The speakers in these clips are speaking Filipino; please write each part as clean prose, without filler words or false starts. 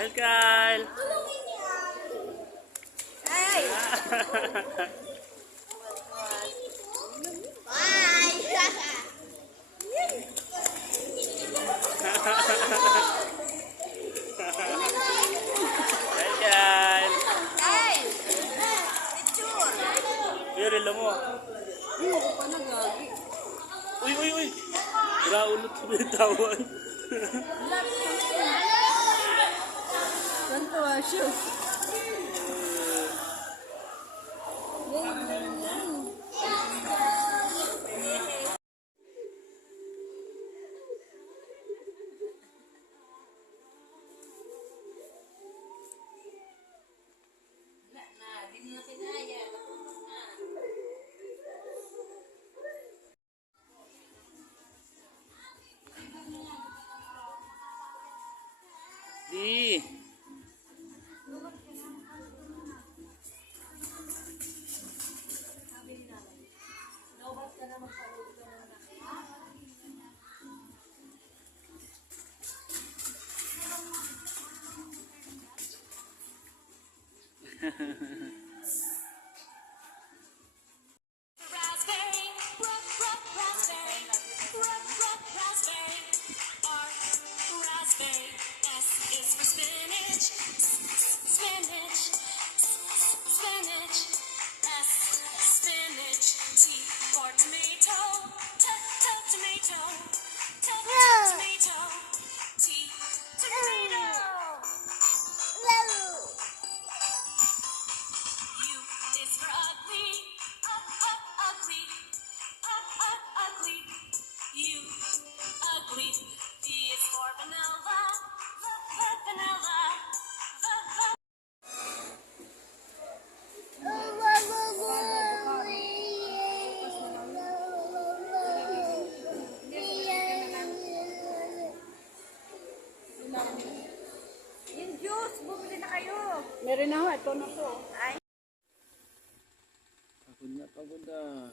Kyle, Kyle. Hey! Bye! Kyle, Kyle. Hey! Picture! Yung relo mo. Hindi ko pa nagagi. Uy, uy, uy. Raulot sa bitawan. Ganito siya. Di. Raspberry, raspberry, raspberry, raspberry. S is for spinach, spinach, spinach. S, spinach. T for tomato, tomato, tomato. T, tomato. U is for ugly, ugly, ugly. U, ugly. V is for vanilla, vanilla. Yung juice, bumili na kayo. Meron na ho, ito na po. Ay, Pagod na, pagod na.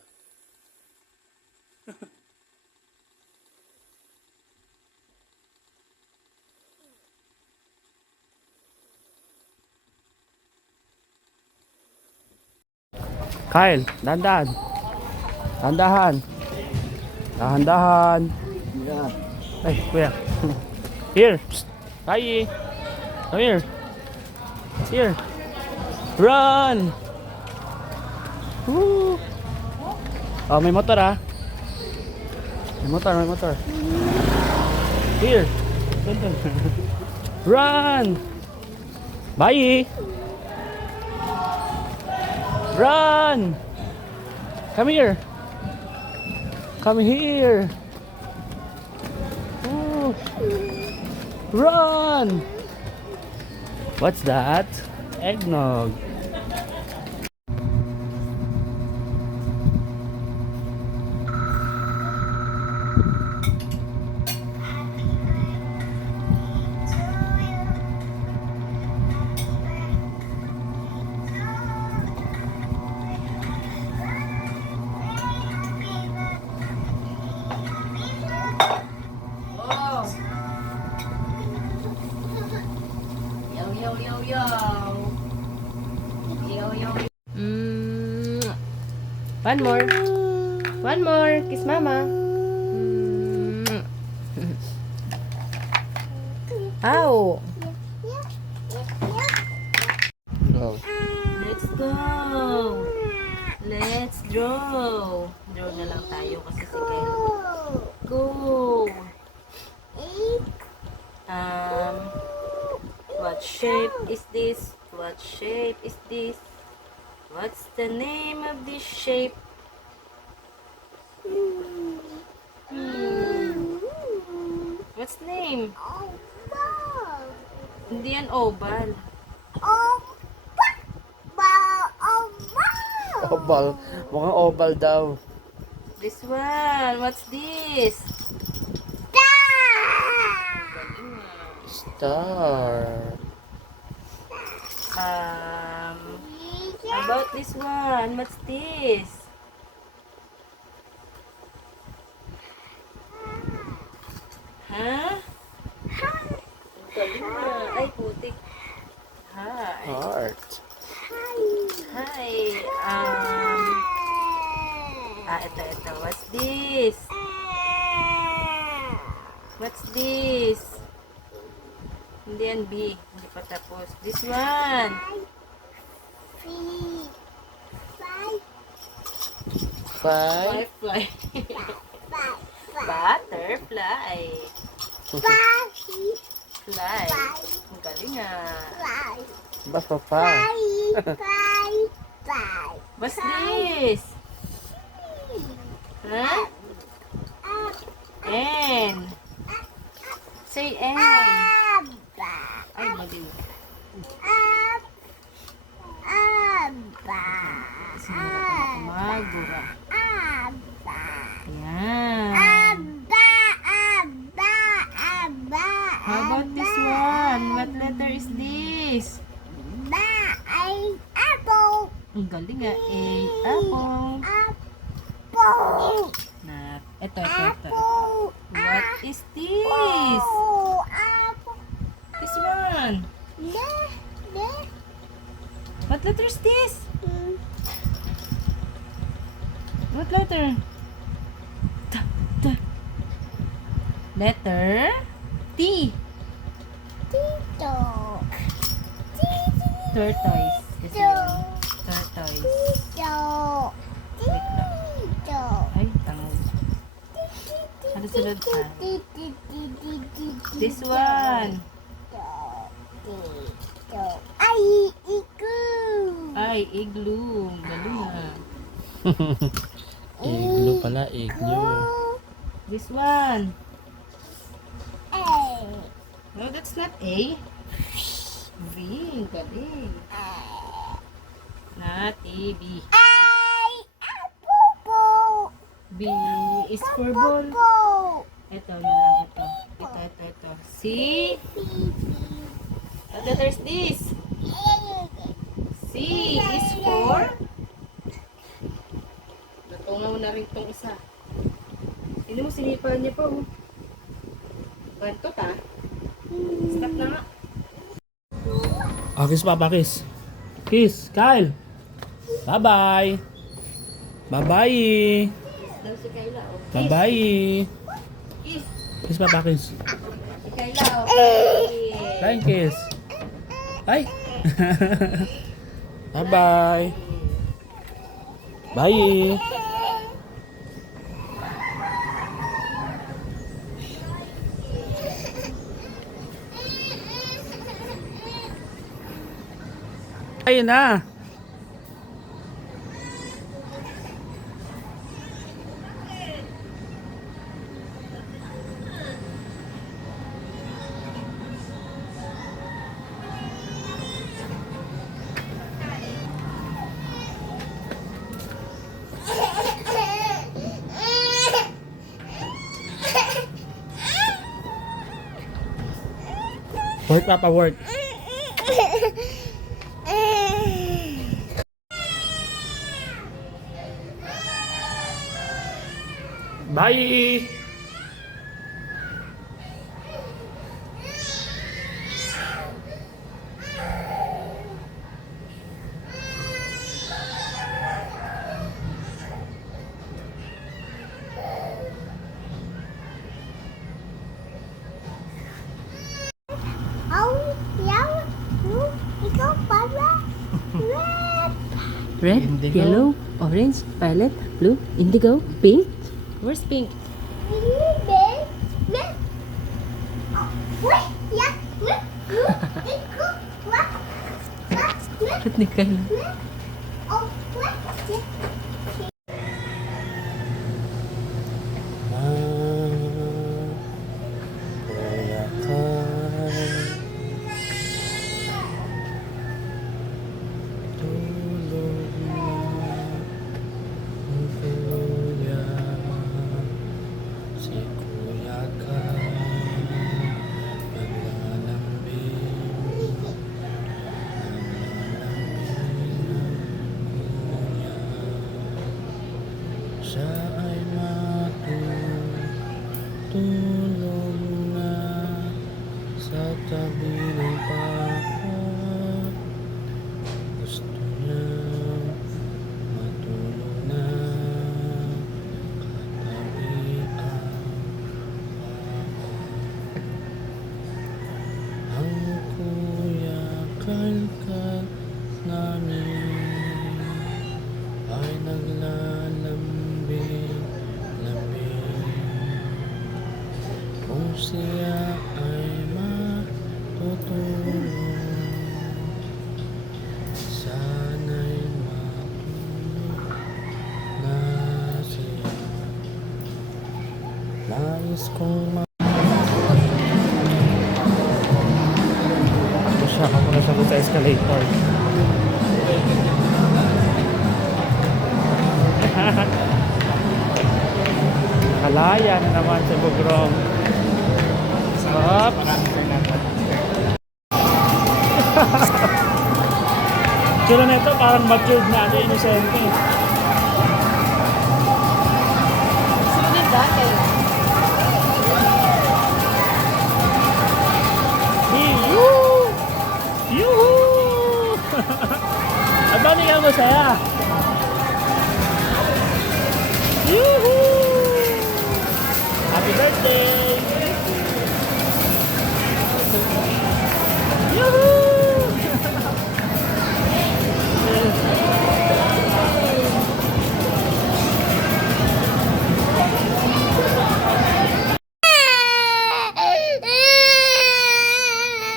Kyle, dahan-dahan. Dahan-dahan. Dahan-dahan. Ay, kuya. Here. Psst. Kai. Come here. Here. Run! Woo! Oh, may motor ah. May motor, may motor. Here. Run! Bye! Run! Come here. Come here. Ooh. Run! What's that? Eggnog. yo, yo, yo. Yo, yo. One more. One more. Kiss mama. Ow. Go. Let's go. Let's draw. Draw na lang tayo kasi si Kyle. Go. What shape is this? What shape is this? What's the name of this shape? What's name? Hindi yan oval. Oval. Mukhang oval daw. This one. What's this? Star. About this one. What's this? Huh? galing na. Ay, putik. Hi. Heart. Hi. Ito. What's this? What's this? Hindi yan B. Hindi pa tapos. This one. Five. Butterfly. Butterfly. Fly. Ang galing ah. Basta five. What's this? Huh? N. Say N. Ay, mali. Magura. Yan. How about this one? What letter is this? Ang galing ah. A. Apple. Na. Ito. What is this? This one. What letter is this? What letter? Letter T. Tortoise. Kasi yun. Tortoise. Wait lang. Ay, tango. Ano sunod ka? This one. Ay, igloo. Galing ah. Igloo pala, igloo. This one. No, that's not A. V. Galing. Not A, B. B is for ball. Ito, yun lang. Ito. C. What letter is this? C is for... Natungaw na rin itong isa. Sino mo sinipan niya pa, oh. Ganto ta. Stop na nga. Kiss papa, kiss. Kiss, Kyle. Bye-bye. Bye-bye. Daw si Kayla, oh. Bye-bye. Kiss. Kiss papa, kiss. Si Kayla, oh. Kiss. Flying kiss. Bye. Bye-bye. Bye. Ayun na. Work, Papa, work. Bye. Red, Indigo. yellow, orange, violet, blue, indigo, pink. Where's pink? Ba't ni Kayla? ng papa. Gusto niya matulog na katabi ang kuya kalkal namin ay naglalambing-lambing. Kung siya ay matutulog, sana'y matulog na siya. Nais kong siya ako na sa escalator. Nakalaya na naman sa Bogrong. Sarap. Tsura na ito parang matured na inosente. Sunod dati. Yuhuu! Yuhuu! At ba niya masaya? Yuhuu! Happy birthday! Yuhuu!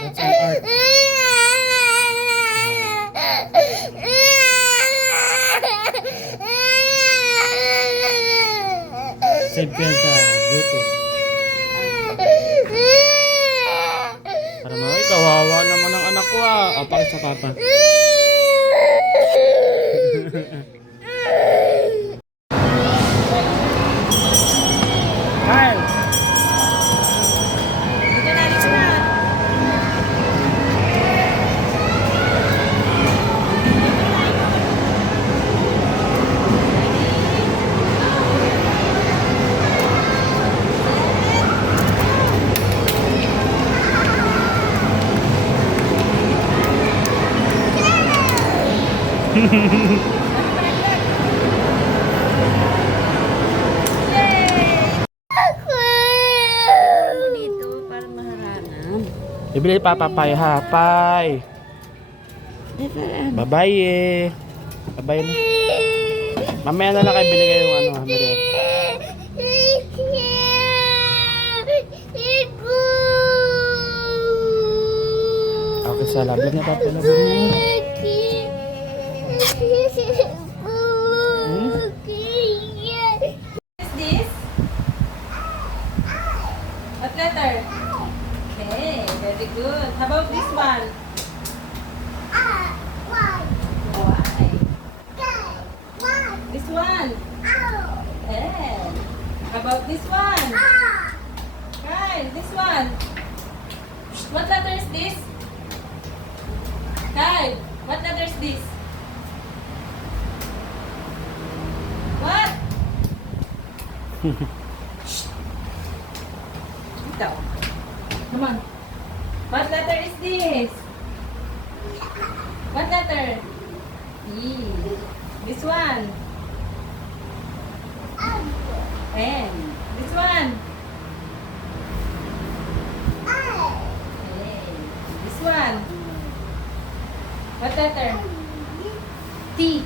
That's an art. Save ko yan sa YouTube. Para mga kawawa naman ang anak ko ah. O, pakit sa papa. Kyle! Dito na, dito na. Dito, parang maharangan. Bibili papa pay ha. Pay. Bye-bye eh. Bye-bye na. Mamaya na lang kayo bili kayo ng ano ha. Merienda. Okay, sa labig na papa na mo. What is this? What letter? Okay, very good. How about this one? Why? This one? And how about this one? Kyle, this one? What letter is this? Kyle, what letter is this? What? Ito. Come on. What letter is this? What letter? E. This one. N. This one. A. This one. What letter? T.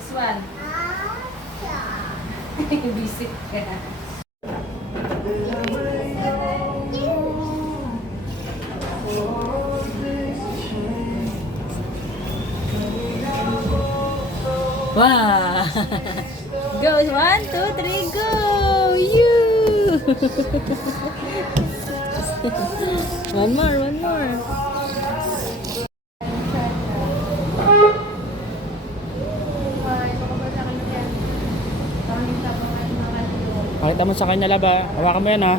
This one. Busy ka. Wow! Go! 1, 2, 3, go! You! One more, one more. Pakita mo sa kanya laba. Hawakan mo yan ha.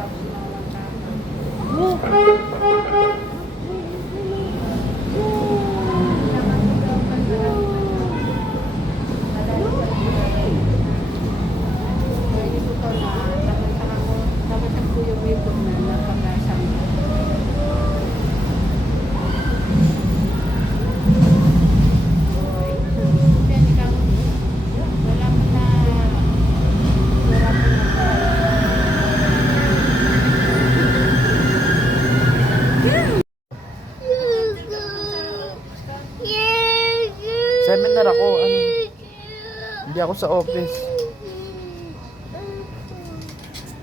ako sa office.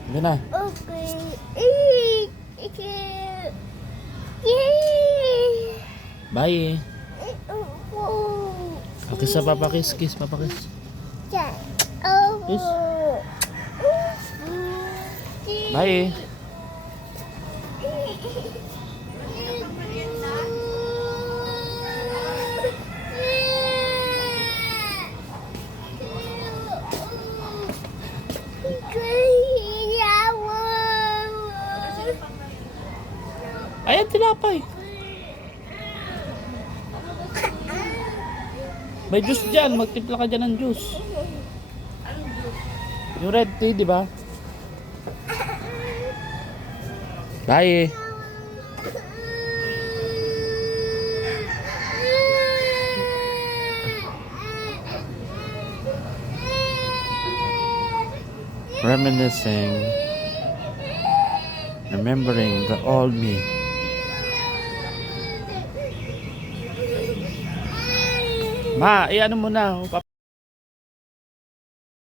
Hindi na. Bye. Kiss sa Papa, kiss, kiss, Papa, kiss. Kiss. Bye. Ayan, tinapay. May juice dyan. Magtimpla ka dyan ng juice. Yung red tea, di ba? Bye. Reminiscing. Remembering the old me. Ma, ano mo na.